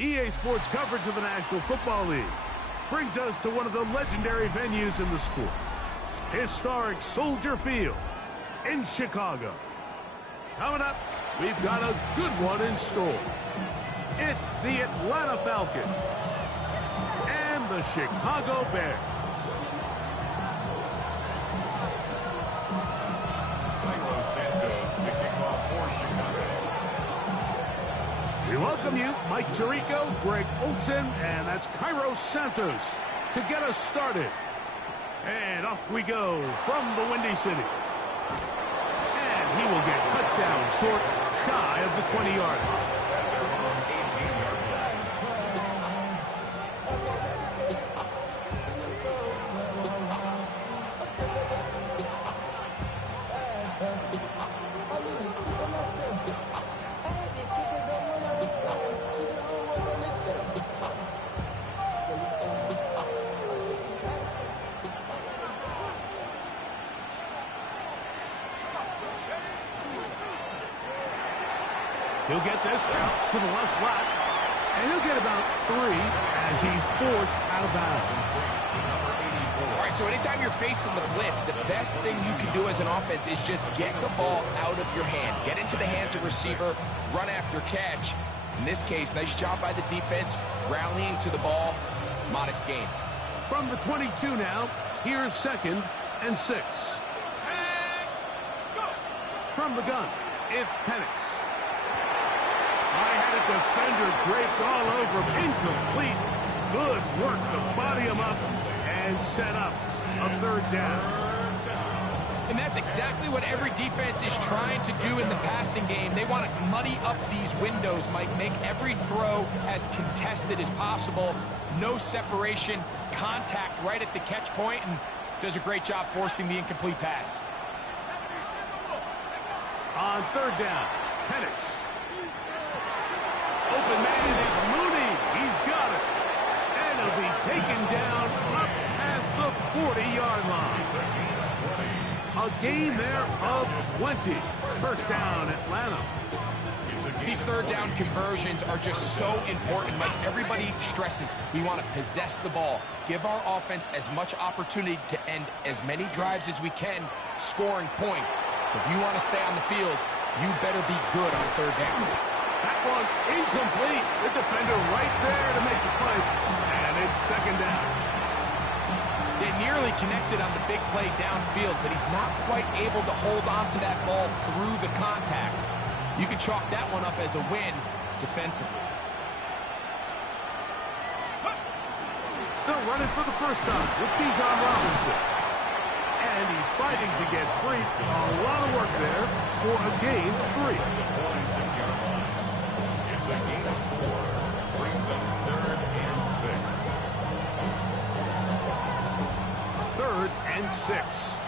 EA Sports coverage of the National Football League brings us to one of the legendary venues in the sport, historic Soldier Field in Chicago. Coming up, we've got a good one in store. It's the Atlanta Falcons and the Chicago Bears. We welcome you, Mike Tirico, Greg Olsen, and that's Cairo Santos to get us started. And off we go from the Windy City. And he will get cut down short, shy of the 20-yard line. He'll get this out to the left flat, and he'll get about 3 as he's forced out of bounds. All right, so anytime you're facing the blitz, the best thing you can do as an offense is just get the ball out of your hand. Get into the hands of receiver, run after catch. In this case, nice job by the defense, rallying to the ball. Modest gain. From the 22 now, here's 2nd and 6. From the gun, it's Penix. I had a defender draped all over him. Incomplete. Good work to body him up and set up a 3rd down. And that's exactly what every defense is trying to do in the passing game. They want to muddy up these windows, Mike. Make every throw as contested as possible. No separation, contact right at the catch point, and does a great job forcing the incomplete pass. On 3rd down, Penix. Open man is Mooney. He's got it. And he'll be taken down up past the 40-yard line. A gain there of 20. 1st down, Atlanta. These 3rd down conversions are just so important. Mike, everybody stresses we want to possess the ball. Give our offense as much opportunity to end as many drives as we can, scoring points. So if you want to stay on the field, you better be good on 3rd down. That one incomplete. The defender right there to make the play. And it's 2nd down. They nearly connected on the big play downfield, but he's not quite able to hold on to that ball through the contact. You can chalk that one up as a win defensively. They're running for the first time with Bijan Robinson. And he's fighting to get free. A lot of work there for a gain of 3. It's a gain of 4. Brings up 3rd and 6. 3rd and 6.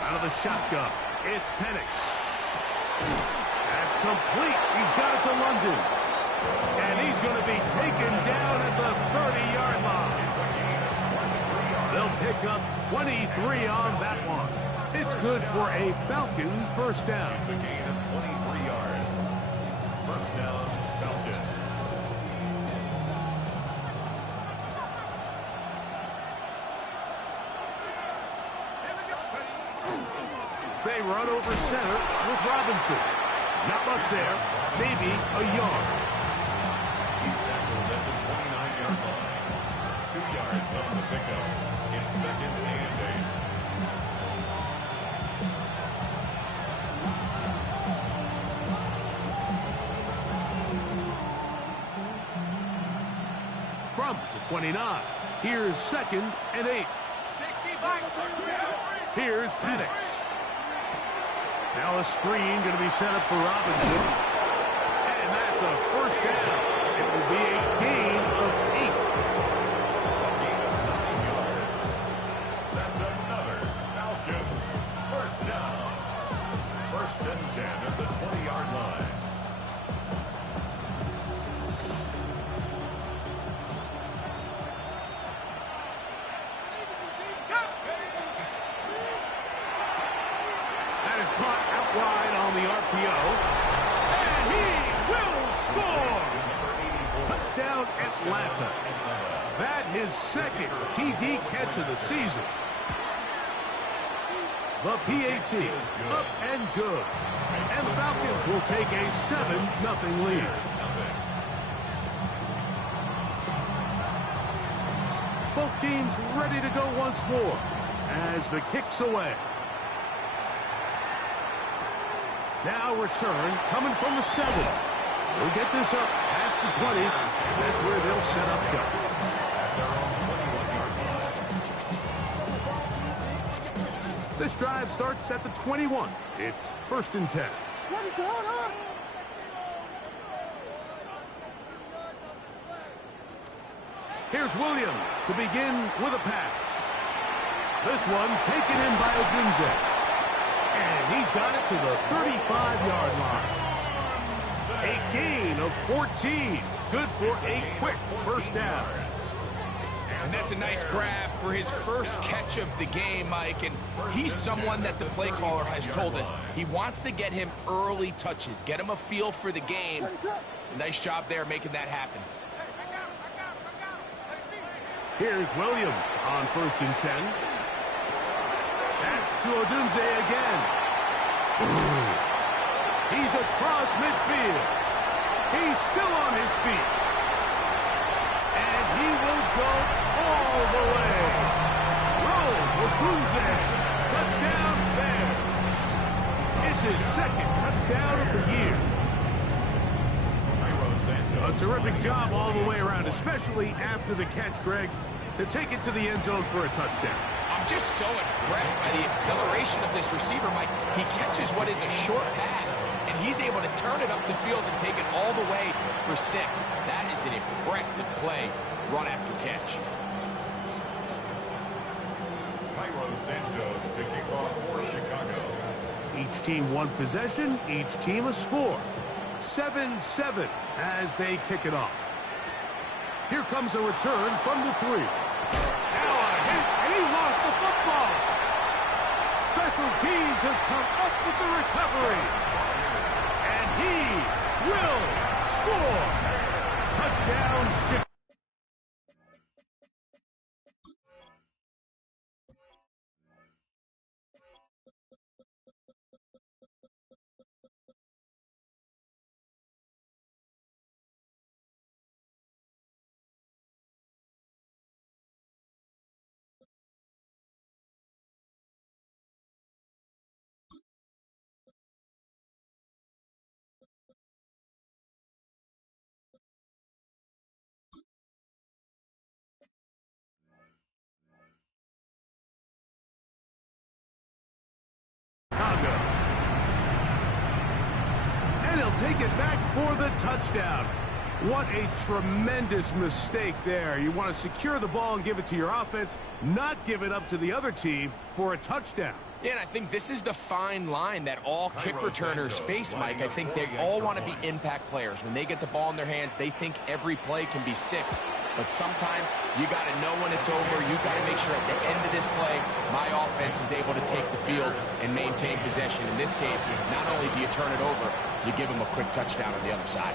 Out of the shotgun, it's Penix. That's complete. He's got it to London. And he's going to be taken down at the 30-yard line. They'll pick up 23 on that one. It's good for a Falcon 1st down. It's a gain of 23 yards. 1st down, Falcons. They run over center with Robinson. Not much there. Maybe a yard. He's tackled at the 29-yard line. 2 yards on the pickup. It's 2nd and 8. From the 29, here's 2nd and 8. Here's Penix. Now a screen going to be set up for Robinson. And that's a 1st down. It will be a gain of 8. That's another Falcons 1st down. 1st and 10 at the 20-yard line. That is caught out wide on the RPO. second TD catch of the season. The PAT, up and good. And the Falcons will take a 7-0 lead. Both teams ready to go once more as the kick's away. Now return coming from the 7. They'll get this up past the 20, and that's where they'll set up shop. This drive starts at the 21. It's 1st and 10. What is going on? Here's Williams to begin with a pass. This one taken in by Odunze. And he's got it to the 35-yard line. A gain of 14. Good for a quick first down. And that's a nice grab for his first catch of the game, Mike. And he's someone that the play caller has told us he wants to get him early touches, get him a feel for the game. Nice job there making that happen. Here's Williams on 1st and 10. That's to Odunze again. He's across midfield. He's still on his feet. And he will go all the way. Odunze, touchdown Bears. It's his 2nd touchdown of the year. A terrific job all the way around, especially after the catch, Greg, to take it to the end zone for a touchdown. I'm just so impressed by the acceleration of this receiver, Mike. He catches what is a short pass, and he's able to turn it up the field and take it all the way for 6. That is an impressive play, run after catch. Cairo Santos picking off for Chicago. Each team one possession, each team a score. 7-7 as they kick it off. Here comes a return from the 3. Now a hit, and he lost the football. Special teams has come up with the recovery. And he will score. Touchdown, Chicago. And he'll take it back for the touchdown. What a tremendous mistake there. You want to secure the ball and give it to your offense, not give it up to the other team for a touchdown. Yeah, and I think this is the fine line that all kick returners face, Mike. I think they all want to be impact players. When they get the ball in their hands, they think every play can be 6. But sometimes you got to know when it's over. You got to make sure at the end of this play, my offense is able to take the field and maintain possession. In this case, not only do you turn it over, you give them a quick touchdown on the other side.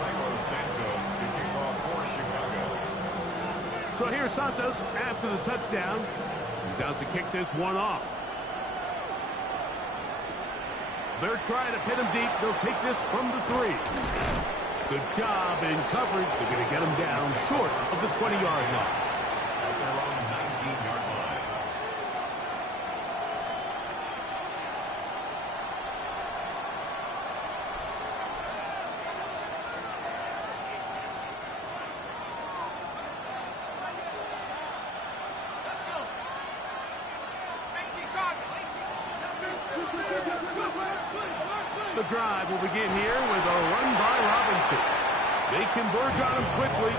Cairo Santos kicking off for Chicago. So here's Santos after the touchdown. He's out to kick this one off. They're trying to pin him deep. They'll take this from the 3. Good job in coverage. They're going to get him down short of the 20-yard line. At their own 19-yard line. The drive will begin here with a run by Robinson. They converge on him quickly.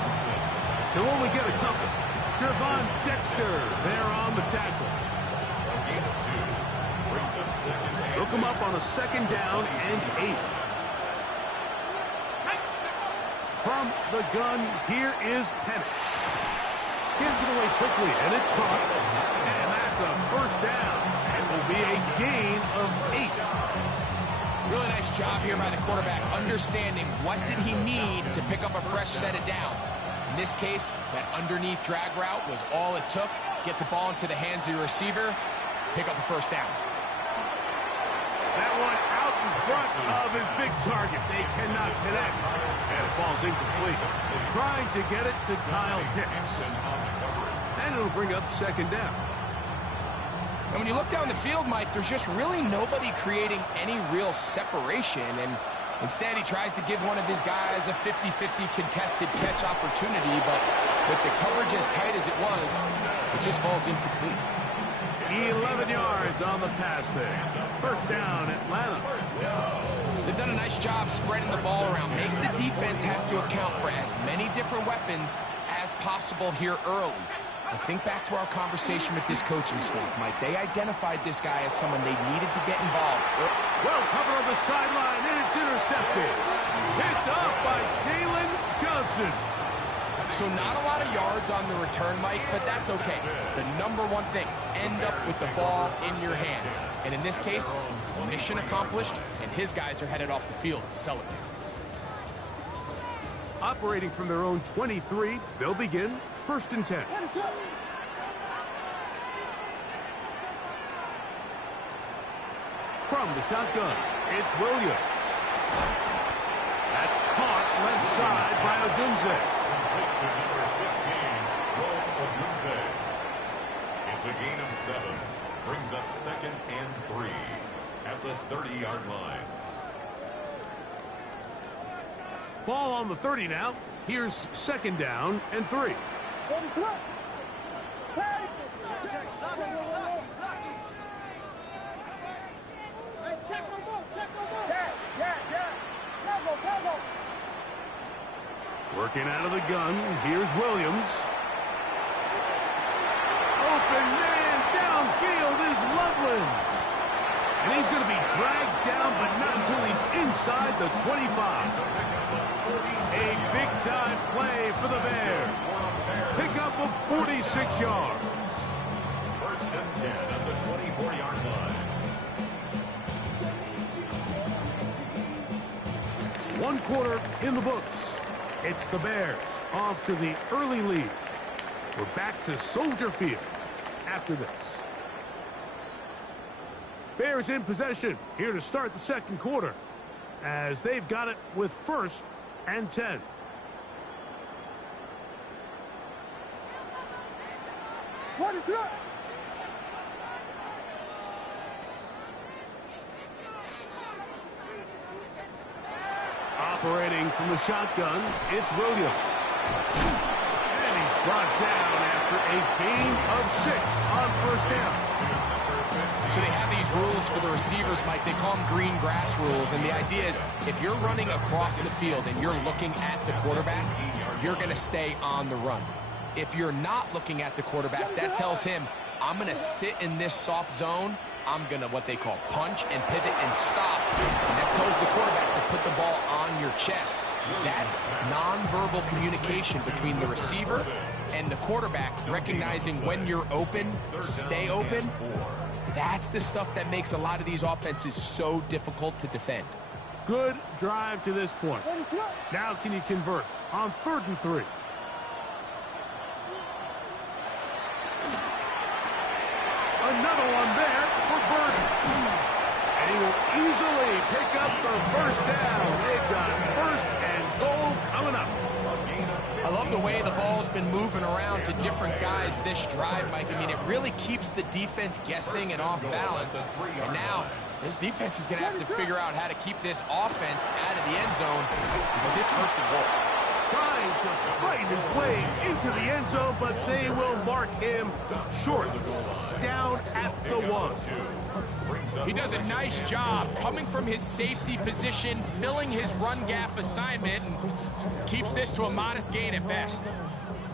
He'll only get a couple. Gervon Dexter there on the tackle. A gain of 2 brings up 2nd and They'll come up on a 2nd down and 8. From the gun, here is Penix. Gets it away quickly, and it's caught. And that's a 1st down. It will be a gain of 8. Really nice job here by the quarterback, understanding what did he need to pick up a fresh set of downs. In this case, that underneath drag route was all it took. Get the ball into the hands of your receiver, pick up a first down. That one out in front of his big target. They cannot connect. And it falls incomplete. Trying to get it to Kyle Pitts. And it'll bring up second down. And when you look down the field, Mike, there's just really nobody creating any real separation. And instead, he tries to give one of his guys a 50-50 contested catch opportunity. But with the coverage as tight as it was, it just falls incomplete. 11 yards on the pass there. First down, Atlanta. They've done a nice job spreading the ball around. Make the defense have to account for as many different weapons as possible here early. I think back to our conversation with this coaching staff, Mike. They identified this guy as someone they needed to get involved. Well covered on the sideline, and it's intercepted. Picked off by Jalen Johnson. So not a lot of yards on the return, Mike, but that's okay. The number one thing, end up with the ball in your hands. And in this case, mission accomplished, and his guys are headed off the field to celebrate. Operating from their own 23, they'll begin first and 10. From the shotgun, it's Williams. That's caught left side by Odunze. To number 15, Rome Odunze. It's a gain of 7. Brings up second and 3 at the 30-yard line. Ball on the 30 now. Here's second down and 3. Working out of the gun, here's Williams. Open man downfield is Loveland. And he's going to be dragged down, but not until he's inside the 25. A big-time play for the Bears. Pickup of 46 yards. First and 10 at the 24-yard line. 1 quarter in the books. It's the Bears off to the early lead. We're back to Soldier Field after this. Bears in possession here to start the second quarter as they've got it with first and 10. What is up? Operating from the shotgun, it's Williams. And he's brought down after a gain of 6 on first down. So they have these rules for the receivers, Mike. They call them green grass rules. And the idea is if you're running across the field and you're looking at the quarterback, you're going to stay on the run. If you're not looking at the quarterback, that tells him, I'm going to sit in this soft zone. I'm going to what they call punch and pivot and stop. And that tells the quarterback to put the ball on your chest. That nonverbal communication between the receiver and the quarterback, recognizing when you're open, stay open, that's the stuff that makes a lot of these offenses so difficult to defend. Good drive to this point. Now can you convert on 3rd and 3? Another one there for Burton. And he will easily pick up the first down. They've got first and goal coming up. I love the way the ball's been moving around to different guys this drive, Mike. I mean, it really keeps the defense guessing and off balance. And now this defense is going to have to figure out how to keep this offense out of the end zone because it's first and goal. Trying to fight his way into the end zone, but they will mark him short. Down at the 1. He does a nice job coming from his safety position, filling his run gap assignment, and keeps this to a modest gain at best.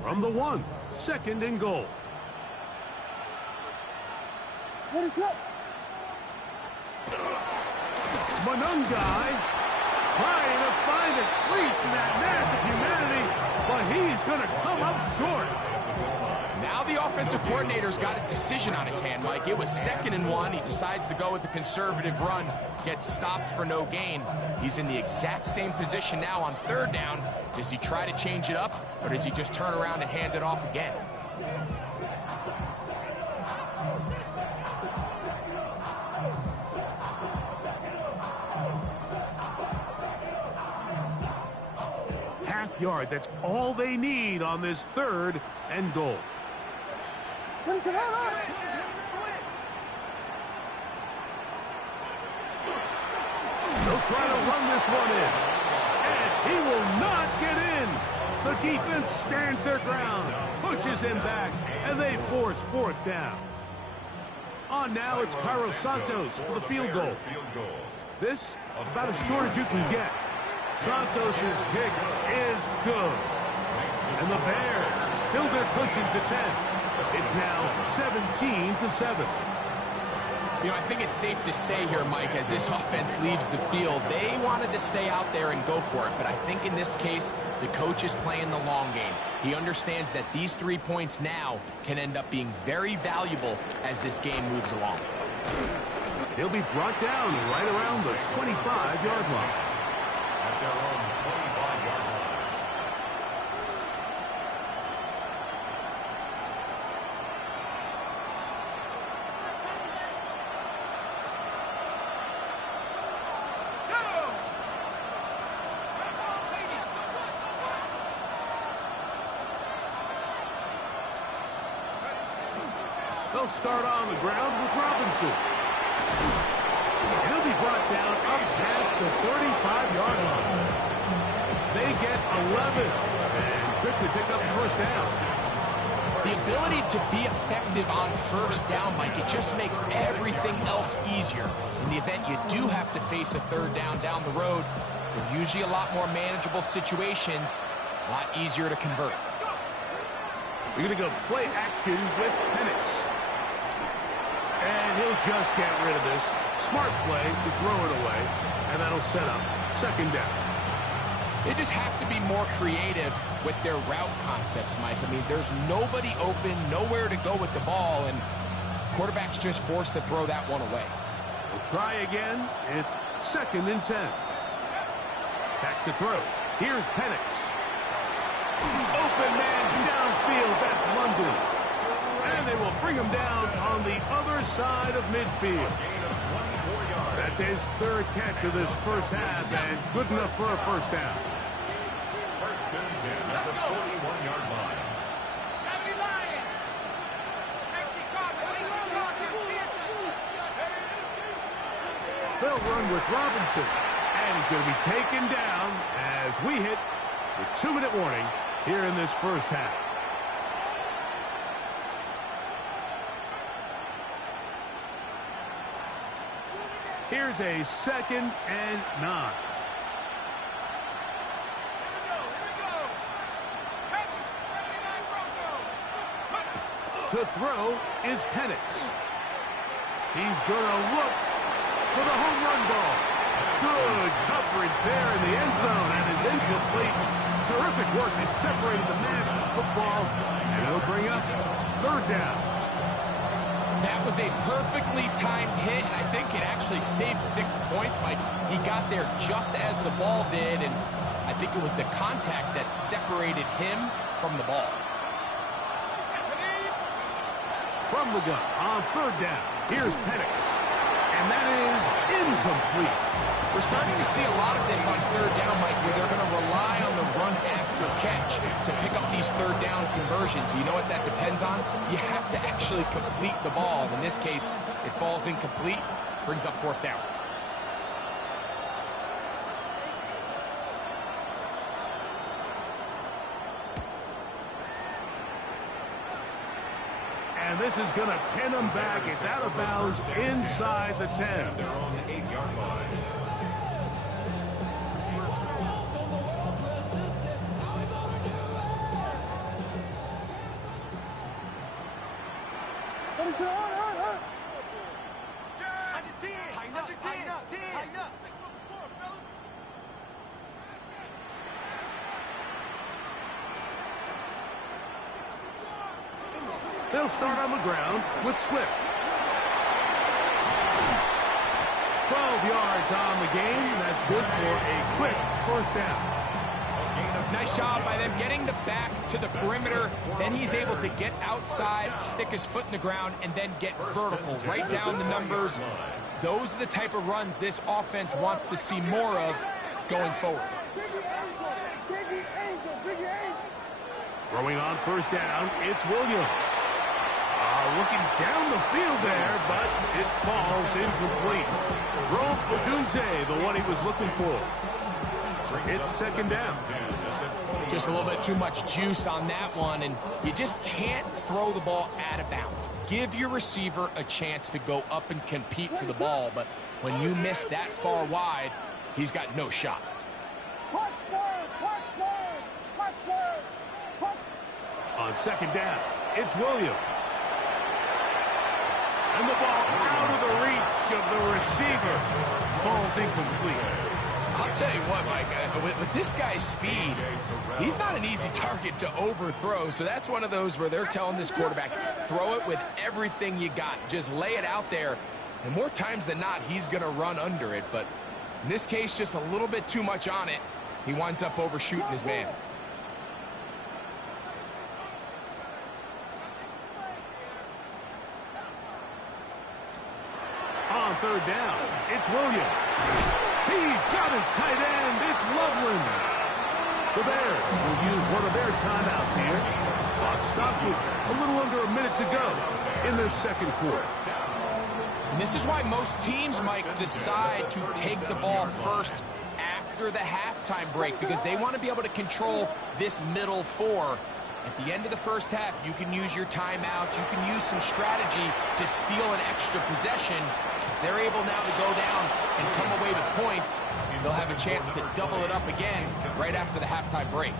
From the 1, 2nd and goal. What is up? Monungai trying to find a crease in that mass of humanity, but he's going to come up short. Now the offensive coordinator's got a decision on his hand, Mike. It was 2nd and 1. He decides to go with the conservative run, gets stopped for no gain. He's in the exact same position now on 3rd down. Does he try to change it up, or does he just turn around and hand it off again? Half yard, that's all they need on this 3rd and goal. What is it? They'll try to run this one in. And he will not get in. The defense stands their ground, pushes him back, and they force 4th down. On now, it's Cairo Santos for the field goal. This, about as short as you can get. Santos' kick is good. And the Bears build their cushion to 10. It's now 17-7. You know, I think it's safe to say here, Mike, as this offense leaves the field, they wanted to stay out there and go for it. But I think in this case, the coach is playing the long game. He understands that these 3 points now can end up being very valuable as this game moves along. He'll be brought down right around the 25-yard line. At their own 25-yard line. They'll start on the ground with Robinson. He'll be brought down up past the 35-yard line. They get 11 and quickly pick up the 1st down. The ability to be effective on 1st down, Mike, it just makes everything else easier. In the event you do have to face a 3rd down the road, they're usually a lot more manageable situations, a lot easier to convert. We're going to go play action with Penix. And he'll just get rid of this. Smart play to throw it away, and that'll set up 2nd down. They just have to be more creative with their route concepts, Mike. I mean, there's nobody open, nowhere to go with the ball, and quarterback's just forced to throw that one away. We'll try again. It's 2nd and 10. Back to throw. Here's Penix. Open man downfield. That's London. And they will bring him down on the other side of midfield. That's his 3rd catch of this 1st half, and good enough for a 1st down. 1st and 10 at the 41-yard line. They'll run with Robinson, and he's going to be taken down as we hit the 2-minute warning here in this 1st half. Here's a 2nd and 9. To throw is Penix. He's going to look for the home run ball. Good coverage there in the end zone, and is incomplete. Terrific work to separate the man from the football, and it'll bring up 3rd down. That was a perfectly timed hit, and I think it actually saved 6 points, Mike. He got there just as the ball did, and I think it was the contact that separated him from the ball. From the gun on 3rd down, here's Penix, and that is incomplete. We're starting to see a lot of this on 3rd down, Mike, where they're going to rely on the run after catch to pick up these 3rd down conversions. You know what that depends on? You have to actually complete the ball. In this case, it falls incomplete, brings up 4th down. And this is going to pin them back. It's out of bounds inside the 10. Their own 8-yard line. What is it? They'll start on the ground with Swift. 12 yards on the game. That's good for a quick first down. Nice job by them getting the back to the perimeter. Then he's able to get outside, stick his foot in the ground, and then get vertical. Right down the numbers. Those are the type of runs this offense wants to see more of going forward. Throwing on first down, it's Williams. Looking down the field there, but it falls incomplete. Rome Odunze, the one he was looking for. It's second down. Just a little bit too much juice on that one, and you just can't throw the ball out of bounds. Give your receiver a chance to go up and compete for the ball, but when you miss that far wide, he's got no shot. On second down, it's Williams. And the ball out of the reach of the receiver. Falls incomplete. I'll tell you what, Mike, with this guy's speed, he's not an easy target to overthrow. So that's one of those where they're telling this quarterback, throw it with everything you got. Just lay it out there. And more times than not, he's going to run under it. But in this case, just a little bit too much on it. He winds up overshooting his man. On third down, it's Williams. He's got his tight end. It's Loveland. The Bears will use one of their timeouts here. Clock stops with a little under a minute to go in their second quarter. And this is why most teams, Mike, decide to take the ball first after the halftime break, because they want to be able to control this middle four. At the end of the first half, you can use your timeout. You can use some strategy to steal an extra possession. If they're able now to go down and come away with points, they'll have a chance to double it up again right after the halftime break.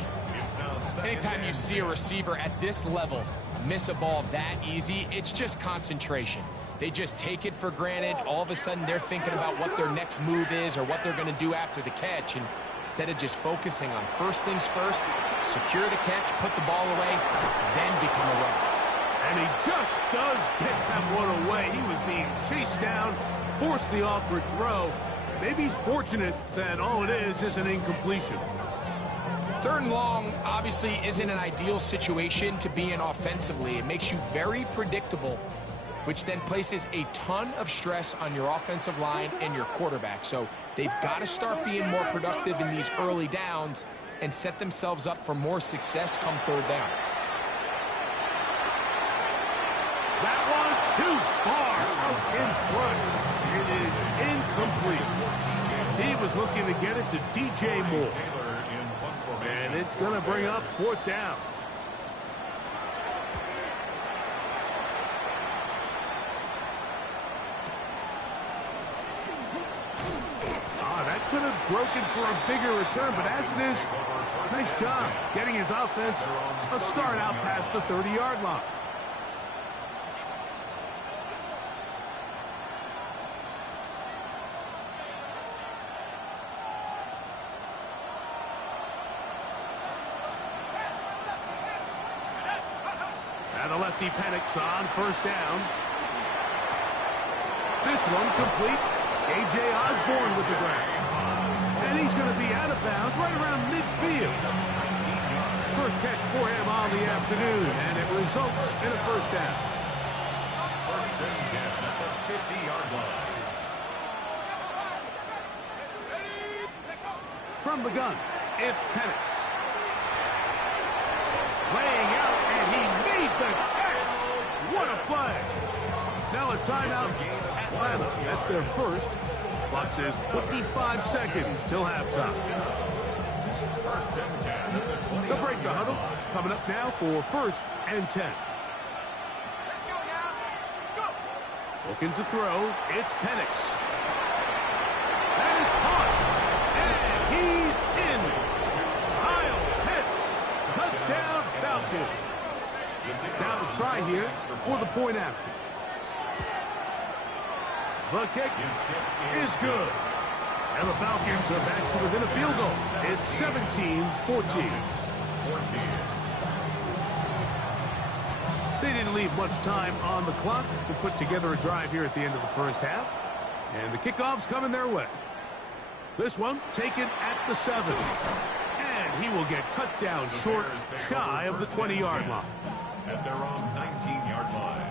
Anytime you see a receiver at this level miss a ball that easy, it's just concentration. They just take it for granted. All of a sudden, they're thinking about what their next move is or what they're going to do after the catch. And instead of just focusing on first things first, secure the catch, put the ball away, then become a runner. And he just does get that one away. He was being chased down, forced the awkward throw. Maybe he's fortunate that all it is an incompletion. Third and long obviously isn't an ideal situation to be in offensively. It makes you very predictable, which then places a ton of stress on your offensive line and your quarterback. So they've got to start being more productive in these early downs and set themselves up for more success come third down. That one too far out in front. It is incomplete. He was looking to get it to DJ Moore. And it's going to bring up fourth down. That could have broken for a bigger return, but as it is, nice job getting his offense a start out past the 30-yard line. And the lefty Penix on first down. This one complete. A.J. Osborne with the grab. And he's going to be out of bounds right around midfield. First catch for him on the afternoon, and it results in a first down. First and 10 at the 50-yard line. From the gun, it's Penix. Laying out, and he made the catch. What a play. Now a timeout, Atlanta. That's their first. Clock says 25 seconds till halftime. First and 10 at the 20. The break the huddle coming up now for first and 10. Looking to throw, it's Penix. That is caught, and he's in. Kyle Pitts, touchdown Falcons. Now to try here for the point after. The kick is good. And the Falcons are back to within a field goal. It's 17-14. They didn't leave much time on the clock to put together a drive here at the end of the first half. And the kickoff's coming their way. This one taken at the 7. And he will get cut down short, shy of the 20-yard line. At their own 19-yard line.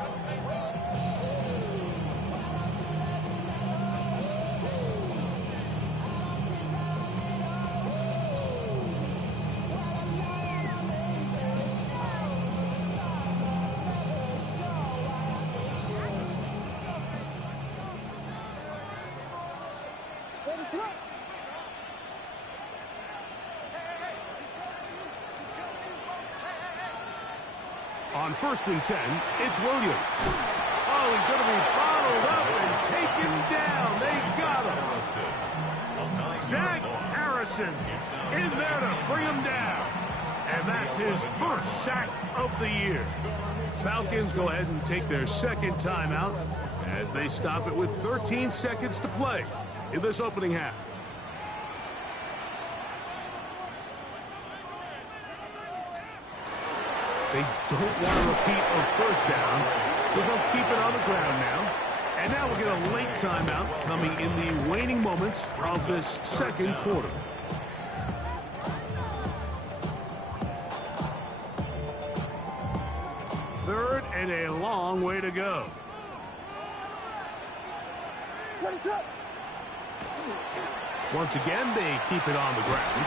On 1st and 10, it's Williams. Oh, he's going to be bottled up and taken down. They got him. Zach Harrison in there to bring him down. And that's his first sack of the year. Falcons go ahead and take their second timeout as they stop it with 13 seconds to play in this opening half. They don't want to repeat a first down, so they'll keep it on the ground now. And now we'll get a late timeout coming in the waning moments of this second quarter. Third and a long way to go. Once again, they keep it on the ground.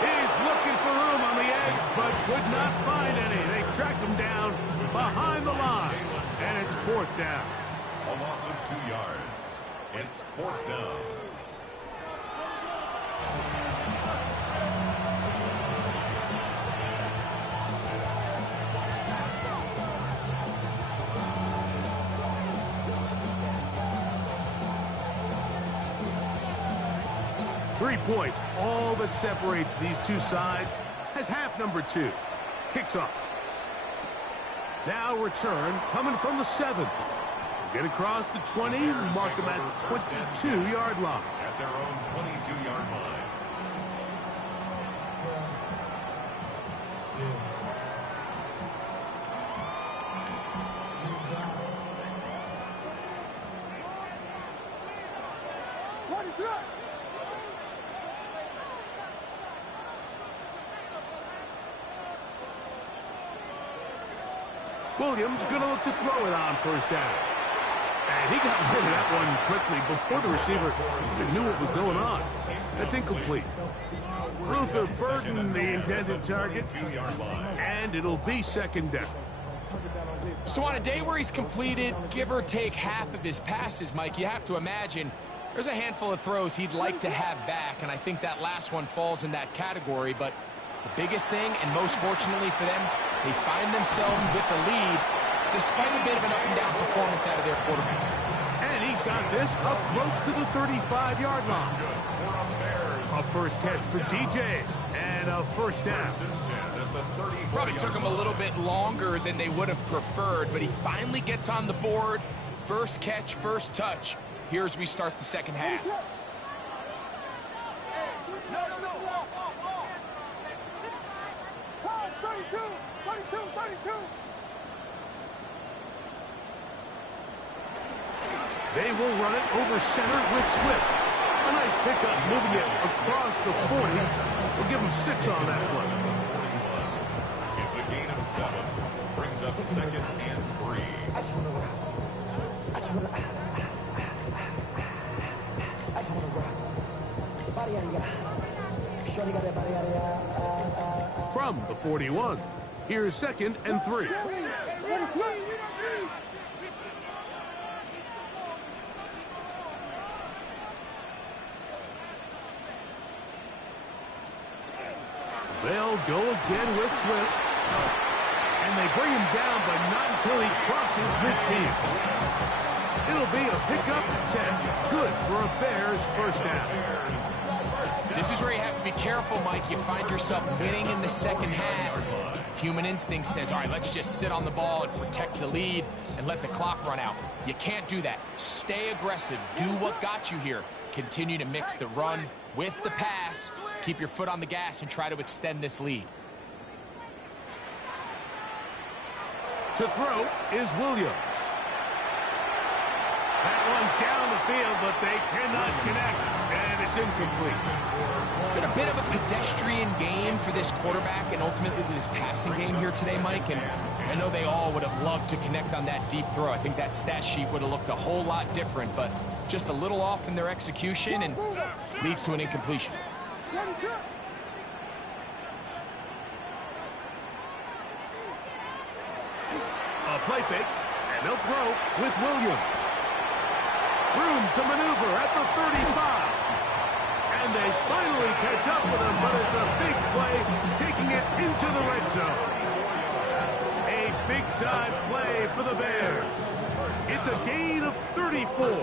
He's looking for room on the edge, but could not find any. They track him down behind the line, and it's 4th down. A loss of 2 yards. It's 4th down. Three points, all that separates these two sides, as half number 2 kicks off. Now return coming from the 7. Get across the 20, mark them at the 22-yard line. At their own 22-yard line. Williams going to look to throw it on 1st down. And he got rid of that one quickly before the receiver even knew what was going on. That's incomplete. Luther Burden, the intended target, and it'll be 2nd down. So on a day where he's completed, give or take half of his passes, Mike, you have to imagine there's a handful of throws he'd like to have back, and I think that last one falls in that category. But the biggest thing, and most fortunately for them, they find themselves with a lead despite a bit of an up-and-down performance out of their quarterback. And he's got this up close to the 35-yard line. A first catch for DJ, and a 1st down. Probably took him a little bit longer than they would have preferred, but he finally gets on the board. First catch, first touch. Here as we start the second half. They will run it over center with Swift. A nice pickup, moving it across the 40. We'll give him 6 on that play. It's a gain of 7. Brings up 2nd and 3. I just want to rock. I just want to rock. Body out of ya. Shorty got that body out of ya. From the 41, here's 2nd and 3. They'll go again with Swift. And they bring him down, but not until he crosses midfield. It'll be a pickup of 10. Good for a Bears 1st down. This is where you have to be careful, Mike. You find yourself winning in the second half. Human instinct says, all right, let's just sit on the ball and protect the lead and let the clock run out. You can't do that. Stay aggressive. Do what got you here. Continue to mix the run with the pass. Keep your foot on the gas and try to extend this lead. To throw is Williams. That one down the field, but they cannot connect, and it's incomplete. It's been a bit of a pedestrian game for this quarterback and ultimately this passing game here today, Mike. And I know they all would have loved to connect on that deep throw. I think that stat sheet would have looked a whole lot different, but just a little off in their execution and leads to an incompletion. A play fake, and they'll throw with Williams. Room to maneuver at the 35. And they finally catch up with him, but it's a big play, taking it into the red zone. A big-time play for the Bears. It's a gain of 34.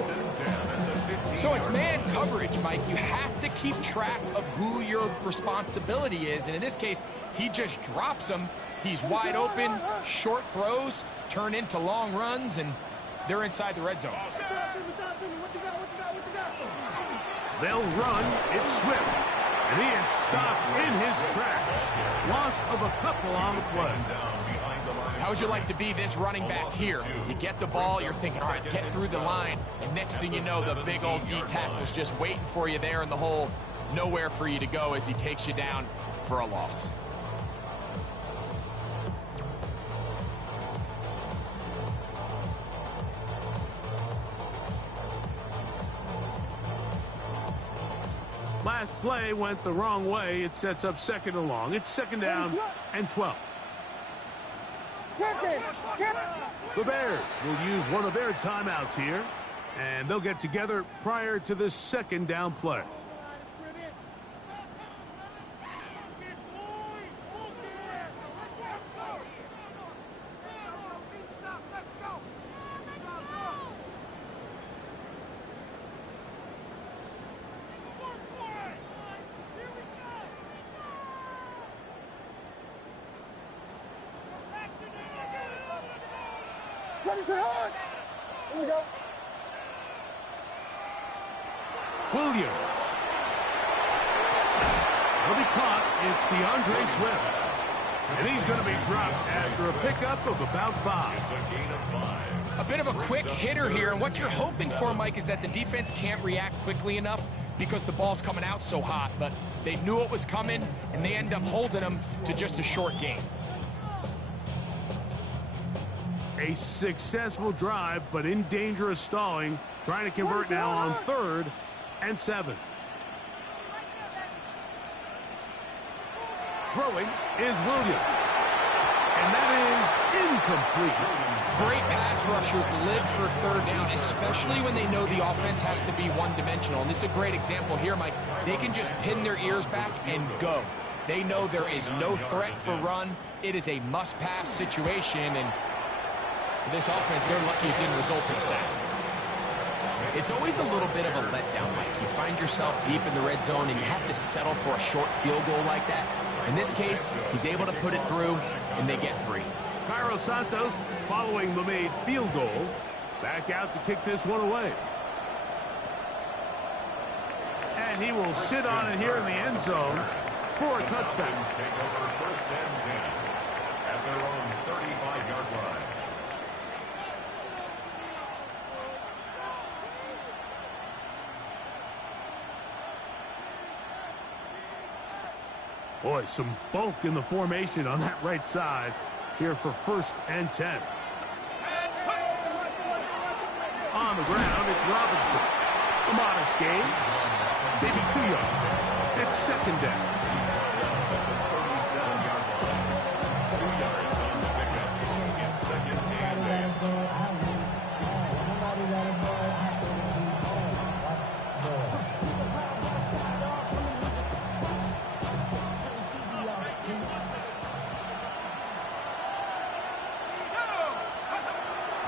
So it's man coverage, Mike. You have to keep track of who your responsibility is. And in this case, he just drops him. He's wide open. Short throws turn into long runs, and they're inside the red zone. They'll run. It's Swift. And he is stopped in his tracks. Loss of a couple on the play. How would you like to be this running back here? You get the ball, you're thinking, all right, get through the line. And next thing you know, the big old D tackle's just waiting for you there in the hole. Nowhere for you to go as he takes you down for a loss. Last play went the wrong way. It sets up second and long. It's second down and 12. The Bears will use one of their timeouts here, and they'll get together prior to this second down play. Here we go. Williams. He'll be caught. It's DeAndre Swift. And he's going to be dropped after a pickup of about 5. It's a gain of 5. A bit of a quick hitter here, and what you're hoping for, Mike, is that the defense can't react quickly enough because the ball's coming out so hot. But they knew it was coming, and they end up holding them to just a short gain. A successful drive, but in danger of stalling. Trying to convert now on 3rd and 7. Throwing is Williams. And that is incomplete. Great pass rushers live for third down, especially when they know the offense has to be one-dimensional. And this is a great example here, Mike. They can just pin their ears back and go. They know there is no threat for run. It is a must-pass situation, and for this offense, they're lucky it didn't result in a sack. It's always a little bit of a letdown, Mike. You find yourself deep in the red zone, and you have to settle for a short field goal like that. In this case, he's able to put it through, and they get 3. Cairo Santos, following the made field goal, back out to kick this one away. And he will sit on it here in the end zone for a touchback. Take over 1st and 10 at their own 35-yard line. Boy, some bulk in the formation on that right side here for 1st and 10. On the ground, it's Robinson. A modest gain, maybe 2 yards. It's second down. 37-yard line. 2 yards on the pickup. It's second and 8.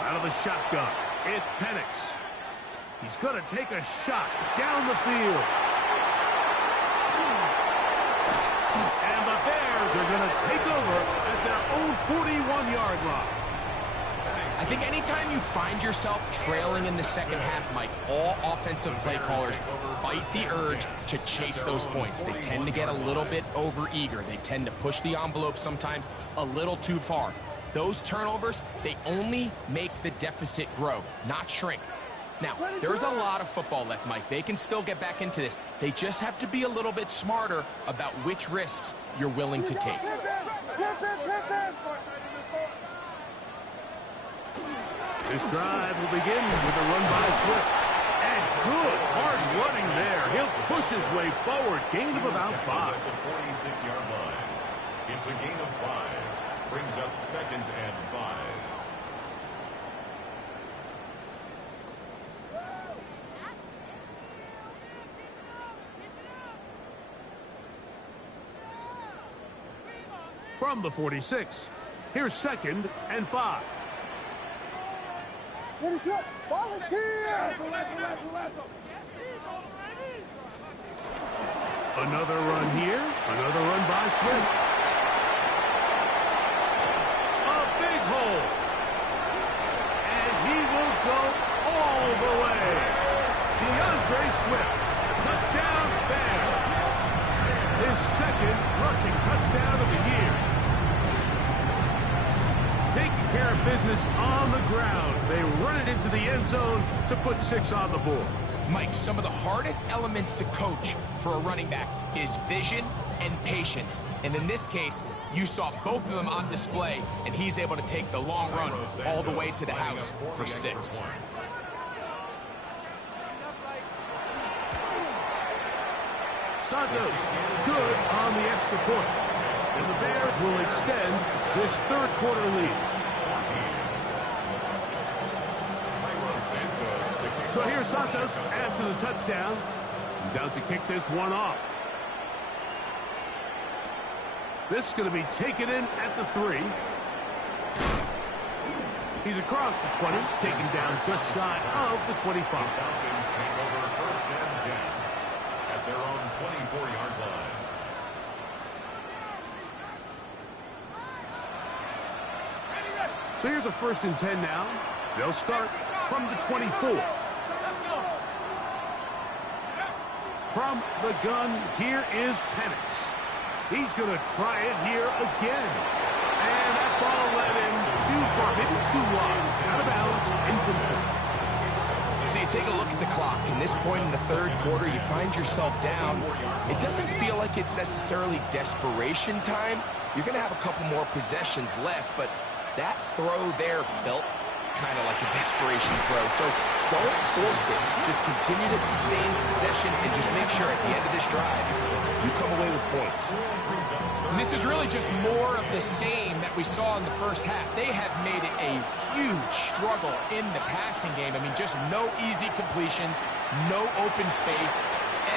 Out of the shotgun, it's Penix. He's going to take a shot down the field. And the Bears are going to take over at their own 41-yard line. I think anytime you find yourself trailing in the second half, Mike, all offensive play callers fight the urge to chase those points. They tend to get a little bit over-eager. They tend to push the envelope sometimes a little too far. those turnovers, they only make the deficit grow, not shrink. Now, there's a lot of football left, Mike. They can still get back into this. They just have to be a little bit smarter about which risks you're willing to take. This drive will begin with a run by Swift. And good hard running there. He'll push his way forward. Gain of about 5. At the 46-yard line. It's a gain of 5. Brings up 2nd and 5. From the 46, here's 2nd and 5. Volunteer! Another run here. Another run by Swift. A big hole. And he will go all the way. DeAndre Swift. Touchdown, Bears. His 2nd rushing touchdown of the year. Taking care of business on the ground. They run it into the end zone to put 6 on the board. Mike, some of the hardest elements to coach for a running back is vision and patience. And in this case, you saw both of them on display, and he's able to take the long run all the way to the house for 6. Santos, good on the extra point. And the Bears will extend this 3rd quarter lead. So here's Santos after the touchdown. He's out to kick this one off. This is going to be taken in at the 3. He's across the 20, taken down just shy of the 25. Falcons take over 1st and 10 at their own 24-yard line. So here's a 1st and 10 now. They'll start from the 24. From the gun, here is Penix. He's going to try it here again. And that ball led him too far, maybe too wide. Out of bounds, incomplete. So you take a look at the clock. In this point in the 3rd quarter, you find yourself down. It doesn't feel like it's necessarily desperation time. You're going to have a couple more possessions left, but that throw there felt kind of like a desperation throw. So don't force it. Just continue to sustain possession and just make sure at the end of this drive, you come away with points. And this is really just more of the same that we saw in the first half. They have made it a huge struggle in the passing game. I mean, just no easy completions, no open space.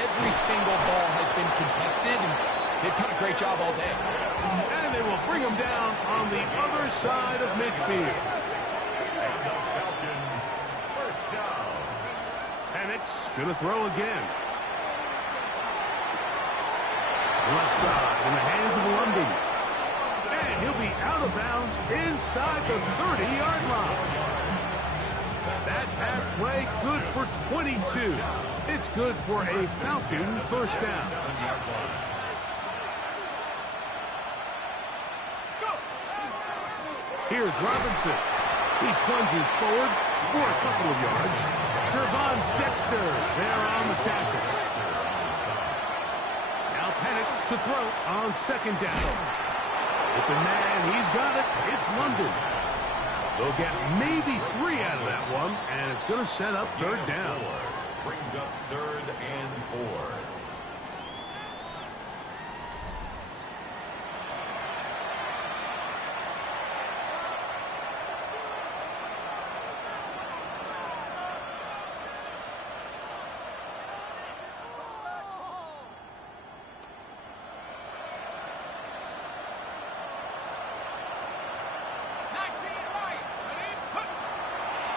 Every single ball has been contested, and they've done a great job all day. And they will bring him down on the other side of midfield. And the Falcons, 1st down. Penix going to throw again. Left side in the hands of London. And he'll be out of bounds inside the 30-yard line. That pass play good for 22. It's good for a Falcon 1st down. Here's Robinson. He plunges forward for a couple of yards. Gervon Dexter there on the tackle. Now Penix to throw on 2nd down. With the man, he's got it. It's London. They'll get maybe 3 out of that one, and it's going to set up 3rd down. Brings up 3rd and 4.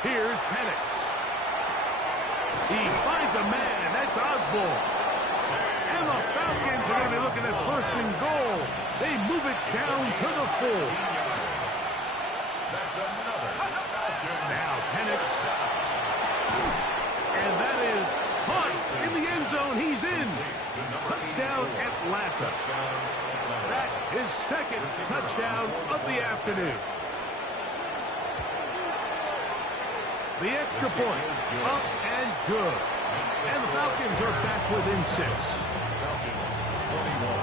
Here's Penix. He finds a man. That's Osborne. And the Falcons are going to be looking at 1st and goal. They move it down to the 4. That's another Falcons. Now Penix. And that is Hunt in the end zone. He's in. Touchdown Atlanta. That is 2nd touchdown of the afternoon. The extra point, up and good. And the Falcons are back within 6. Falcons 21.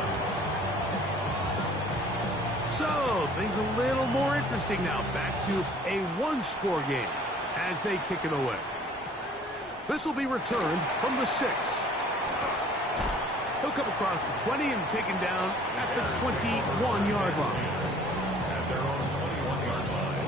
So, things a little more interesting now. Back to a one-score game as they kick it away. This will be returned from the 6. He'll come across the 20 and taken down at the 21-yard line. At their own 21-yard line.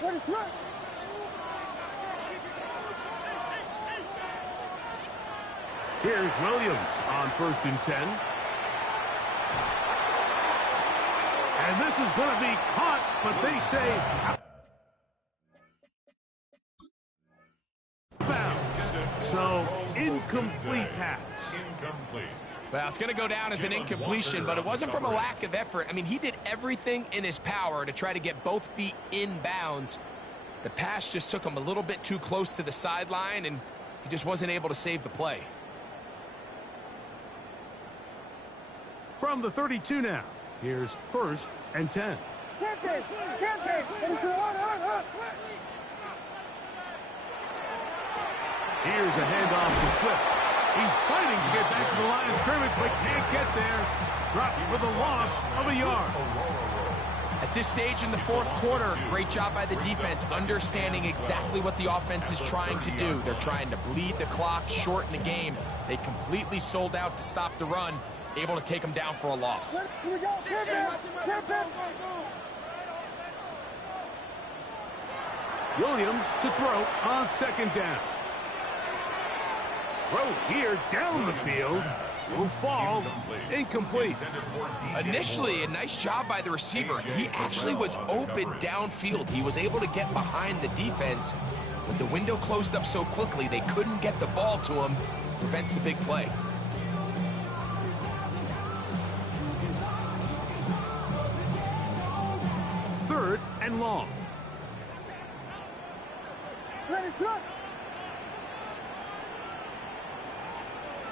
What is that? Here's Williams on 1st and 10. And this is going to be caught, but they say bounce. So, incomplete pass. Incomplete. Well, it's going to go down as an incompletion, but it wasn't from a lack of effort. I mean, he did everything in his power to try to get both feet in bounds. The pass just took him a little bit too close to the sideline, and he just wasn't able to save the play. From the 32 now, here's 1st and 10. Here's a handoff to Swift. He's fighting to get back to the line of scrimmage, but can't get there. Dropped for the loss of a yard. At this stage in the 4th quarter, great job by the defense, understanding exactly what the offense is trying to do. They're trying to bleed the clock, shorten the game. They completely sold out to stop the run, able to take them down for a loss. Williams to throw on 2nd down. Throw here down the field. Will fall incomplete. Initially, a nice job by the receiver. He actually was open downfield. He was able to get behind the defense, but the window closed up so quickly they couldn't get the ball to him. Prevents the big play. Third and long.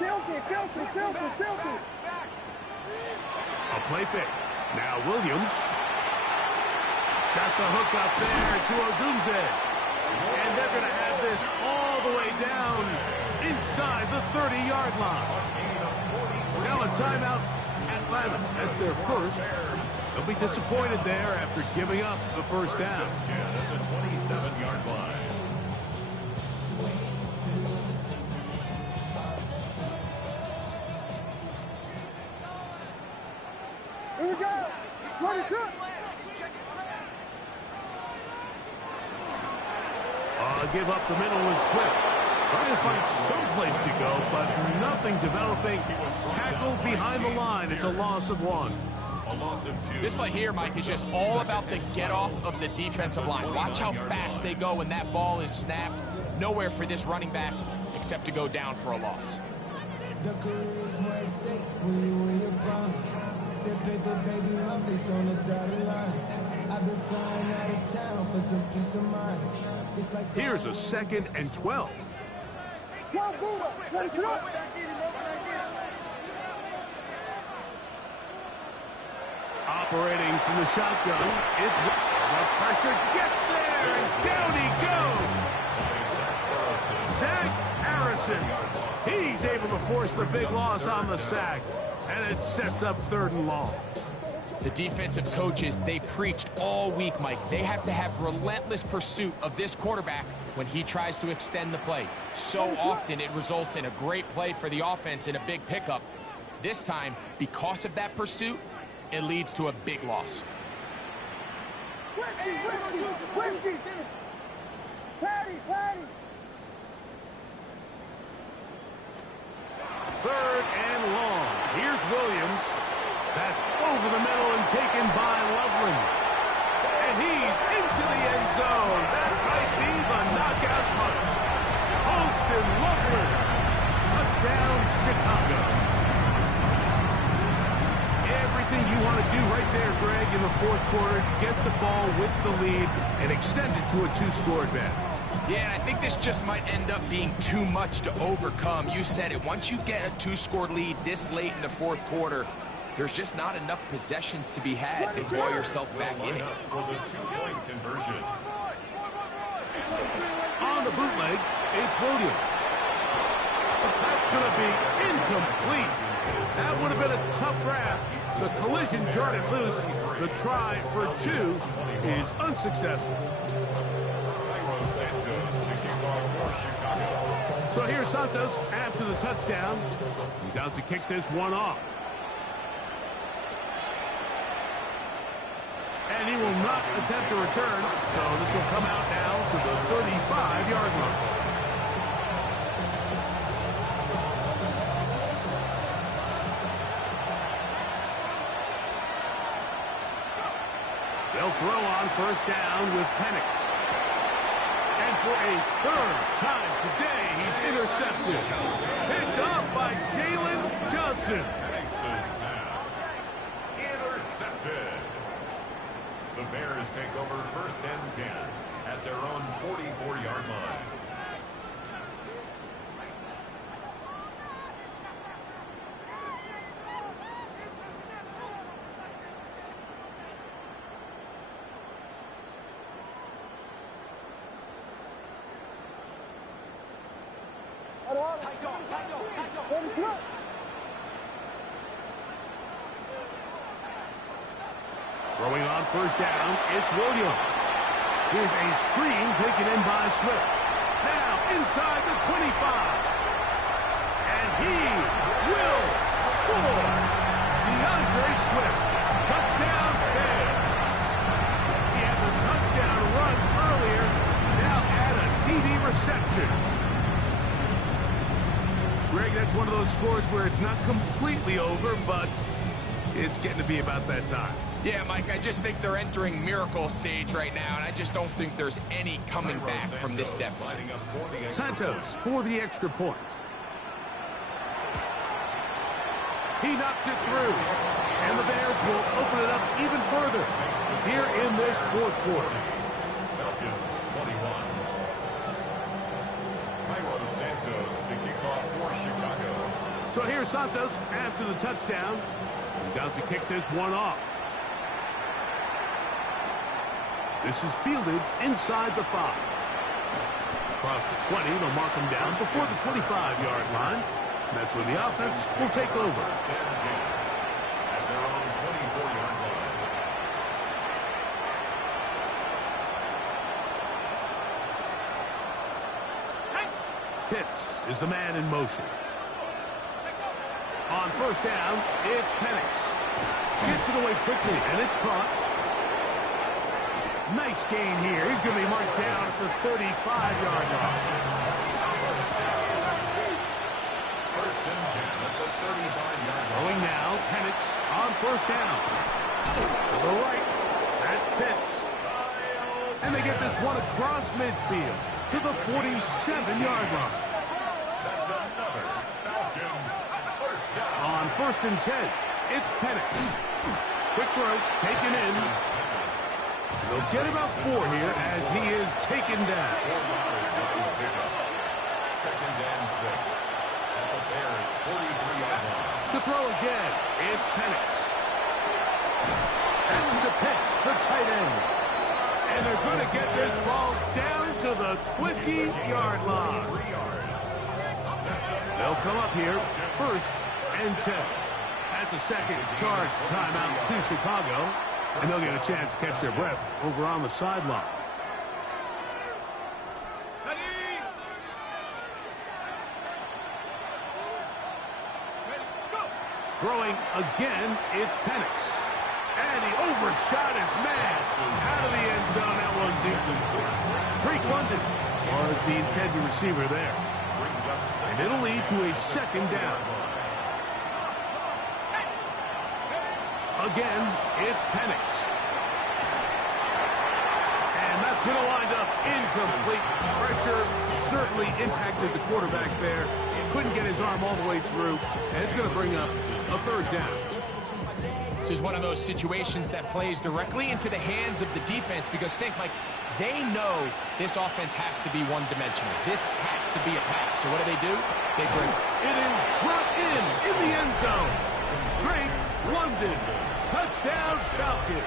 Filthy. A play fake. Now Williams. He's got the hook up there to Odunze. And they're going to have this all the way down inside the 30-yard line. Now a timeout, Atlanta. That's their first. They'll be disappointed there after giving up the first down. 10 at the 27-yard line. Here we go. Give up the middle with Swift. Trying to find some place to go, but nothing developing. Tackled behind the line. It's a loss of 1. A loss of 2. This play here, Mike, is just all about the get-off of the defensive line. Watch how fast they go when that ball is snapped. Nowhere for this running back except to go down for a loss. The career is more at stake when you win your prime. That paper, baby, my face on the dotted line. I've been flying out of town for some peace of mind. It's like Here's a 2nd and 12. Operating from the shotgun, it's the pressure gets there, and down he goes. Zach Harrison. He's able to force the big loss on the sack, and it sets up 3rd and long. The defensive coaches, they preached all week, Mike. They have to have relentless pursuit of this quarterback when he tries to extend the play. So often it results in a great play for the offense and a big pickup. This time, because of that pursuit, it leads to a big loss. Whiskey. Patty. 3rd and long. Here's Williams. That's over the middle and taken by Loveland. And he's into the end zone. That might be the knockout punch. Holston Loveland. Touchdown, Chicago. Everything you want to do right there, Greg, in the 4th quarter. Get the ball with the lead and extend it to a 2-score advantage. Yeah, and I think this just might end up being too much to overcome. You said it. Once you get a 2-score lead this late in the fourth quarter, there's just not enough possessions to be had to claw yourself back in it. For the 2-point conversion. On the bootleg, it's Williams. That's going to be incomplete. That would have been a tough grab. The collision jarred it loose. The try for 2 is unsuccessful. So here's Santos after the touchdown. He's out to kick this one off. And he will not attempt to return, so this will come out now to the 35-yard line. They'll throw on first down with Penix. And for a third time today, he's intercepted. Picked up by Jalen Johnson. Penix's pass. Intercepted. The Bears take over first and 10 at their own 44-yard line. Throwing on first down, it's Williams. Here's a screen taken in by Swift. Now inside the 25. And he will score. DeAndre Swift. Touchdown Bears. He had the touchdown run earlier. Now add a TD reception. Greg, that's one of those scores where it's not completely over, but it's getting to be about that time. Yeah, Mike, I just think they're entering miracle stage right now, and I just don't think there's any coming back from this deficit. Santos for the extra point. He knocks it through, and the Bears will open it up even further here in this fourth quarter. Falcons 21. Cairo Santos to kick off for Chicago. So here's Santos after the touchdown. He's out to kick this one off. This is fielded inside the 5. Across the 20, they'll mark him down before the 25-yard line. And that's where the offense will take over. First and 10 at their own 24-yard line. Pitts is the man in motion. On first down, it's Penix. Gets it away quickly, and it's caught. Nice gain here. He's going to be marked down at the 35-yard line. First and 10 at the 35-yard line. Going now, Penix on first down. To the right, that's Pitts. And they get this one across midfield to the 47-yard line. That's another Falcons first down. On first and 10, it's Penix. Quick throw, taken in. They'll get about 4 here as he is taken down. 4 yards on the pickup. Second and 6 at the Bears' 43-yard line. To throw again, it's Penix. And to pitch the tight end. And they're going to get this ball down to the 20-yard line. 3 yards. They'll come up here, first and 10. That's a second charge timeout to Chicago. And they'll get a chance to catch their breath over on the sideline. Throwing again, it's Penix. And he overshot his man. Out of the end zone, that one's incomplete. Drake London was the intended receiver there. And it'll lead to a second down. Again, it's Penix. And that's going to wind up incomplete. Pressure certainly impacted the quarterback there. Couldn't get his arm all the way through. And it's going to bring up a third down. This is one of those situations that plays directly into the hands of the defense because think, Mike, They know this offense has to be one-dimensional. This has to be a pass. So what do? They bring it. It is brought in the end zone. Drake London. Touchdown, Falcons.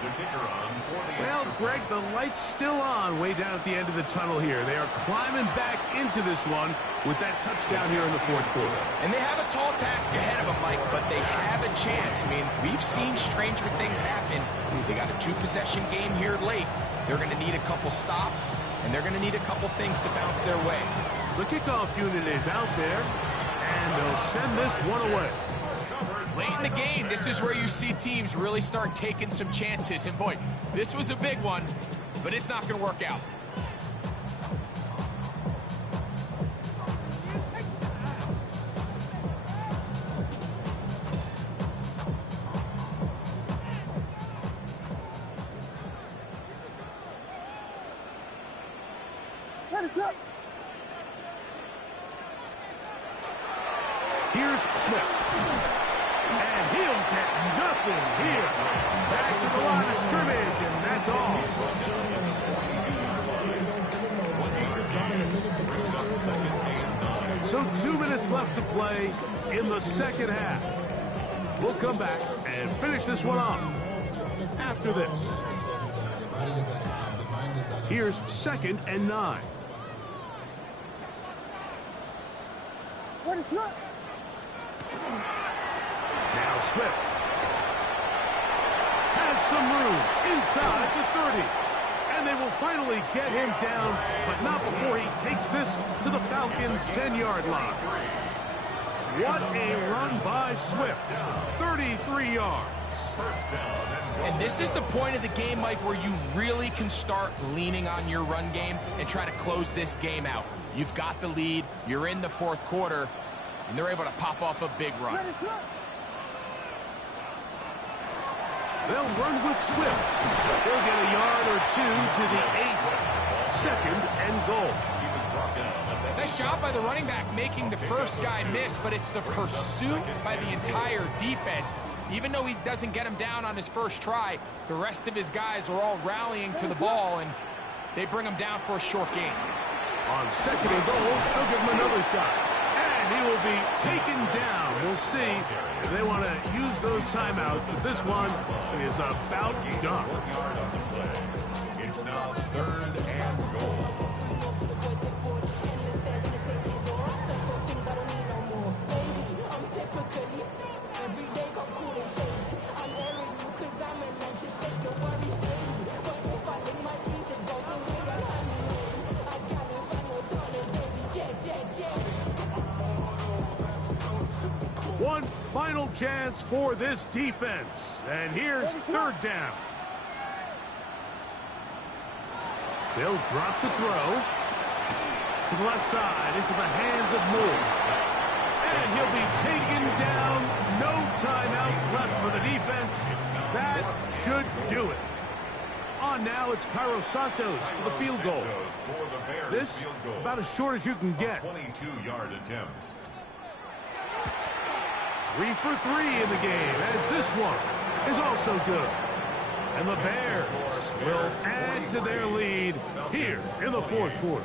The kicker on for the Well, Greg, the light's still on way down at the end of the tunnel here. They are climbing back into this one with that touchdown here in the fourth quarter. And they have a tall task ahead of them, Mike, but they have a chance. I mean, we've seen stranger things happen. They got a two-possession game here late. They're going to need a couple stops, and they're going to need a couple things to bounce their way. The kickoff unit is out there, and they'll send this one away. Late in the game, this is where you see teams really start taking some chances. And boy, this was a big one, but it's not going to work out. Here's Swift. And he'll get nothing here. Back to the line of scrimmage, and that's all. So 2 minutes left to play in the second half. We'll come back and finish this one off after this. Here's 2nd and 9. What is that? Now Swift has some room inside the 30. And they will finally get him down, but not before he takes this to the Falcons' 10-yard line. What a run by Swift. 33 yards. And this is the point of the game, Mike, where you really can start leaning on your run game and try to close this game out. You've got the lead, you're in the fourth quarter, and they're able to pop off a big run. They'll run with Swift. They'll get a yard or two to the 8. 2nd and goal. Nice job by the running back making the first guy miss, but it's the pursuit by the entire defense. Even though he doesn't get him down on his first try, the rest of his guys are all rallying to the ball, and they bring him down for a short gain. On 2nd and goal, they'll give him another shot. And he will be taken down. We'll see if they want to use those timeouts. This one is about done. It's now 3rd and goal. One final chance for this defense. And here's 3rd down. They'll drop to throw. To the left side, into the hands of Moore. And he'll be taken down. No timeouts left for the defense. That should do it. On now, it's Cairo Santos for the field goal. This, about as short as you can get. 22-yard attempt. 3 for 3 in the game, as this one is also good. And the Bears will add to their lead here in the fourth quarter.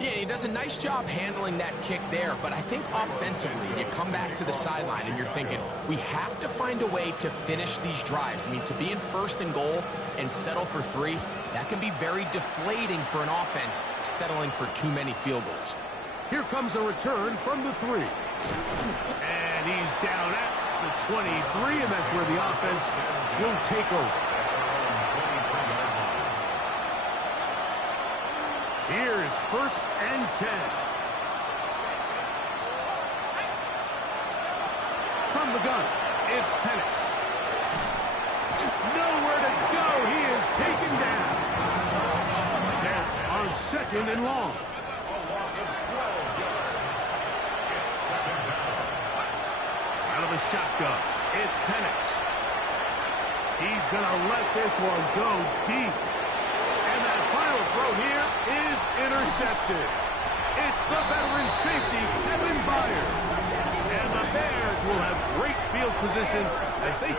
Yeah, he does a nice job handling that kick there, but I think offensively, you come back to the sideline and you're thinking, we have to find a way to finish these drives. I mean, to be in 1st and goal and settle for 3, that can be very deflating for an offense settling for too many field goals. Here comes a return from the 3. And he's down at the 23, and that's where the offense will take over. Here's 1st and 10. From the gun, it's Penix. Nowhere to go. He is taken down. They're on 2nd and long. Out of the shotgun, it's Penix. He's going to let this one go deep. And that final throw here is intercepted. It's the veteran safety, Kevin Byard. And the Bears will have great field position as they